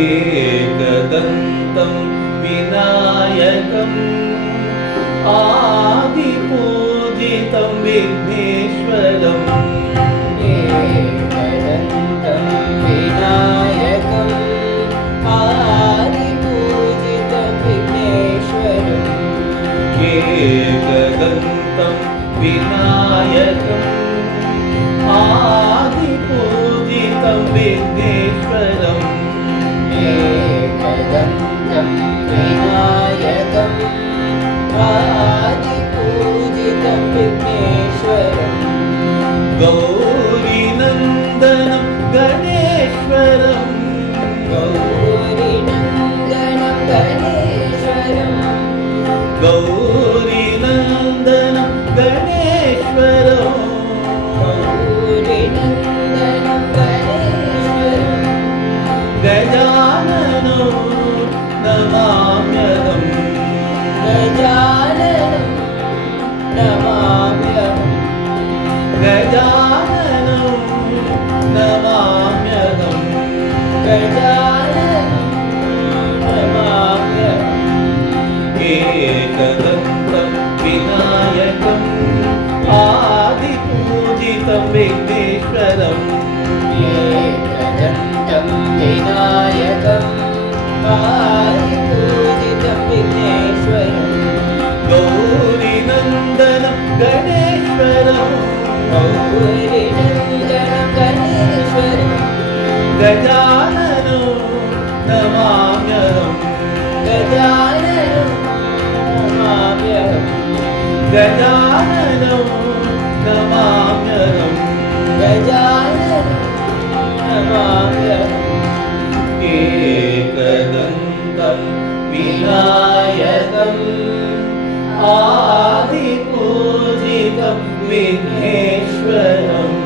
एकदन्तं विनायकम् आदिपूजितं विघ्नेश्वरम् एकदन्तं विनायकम् आदिपूजितं विघ्नेश्वरम् एकदन्तं विनायकम् आदिपूजितं विघ्नेश्वरम् एकदन्तं विनायकम् आदिपूजितं विघ्नेश्वरम् गौरीनन्दनं गणेश्वरम् गौरीनन्दनं गणेश्वरम् गौरीनन्दनं गणेश्वरम् गौरीनन्दनं गणेश्वरम् गजाननो नमाम्यहम् गजाननं नमाम्यहम् गजाननो नमाम्यहम् गजाननं नमाम्यहम् एकदन्तं विनायकम् आदिपूजितं विघ्नेश्वरम् एकदन्तं विनायकम् आदिपूजितं विघ्नेश्वरम् गौरीनन्दनं गणेश्वरम् गौरीनन्दनं गणेश्वरम् गजाननो नमाम्यहम् गजाननं नमाम्यहम् गजाननो नमाम्यहम् गजाननं नमाम्यहम् एकदन्तं विनायकम् आदिपूजितं विघ्नेश्वरम्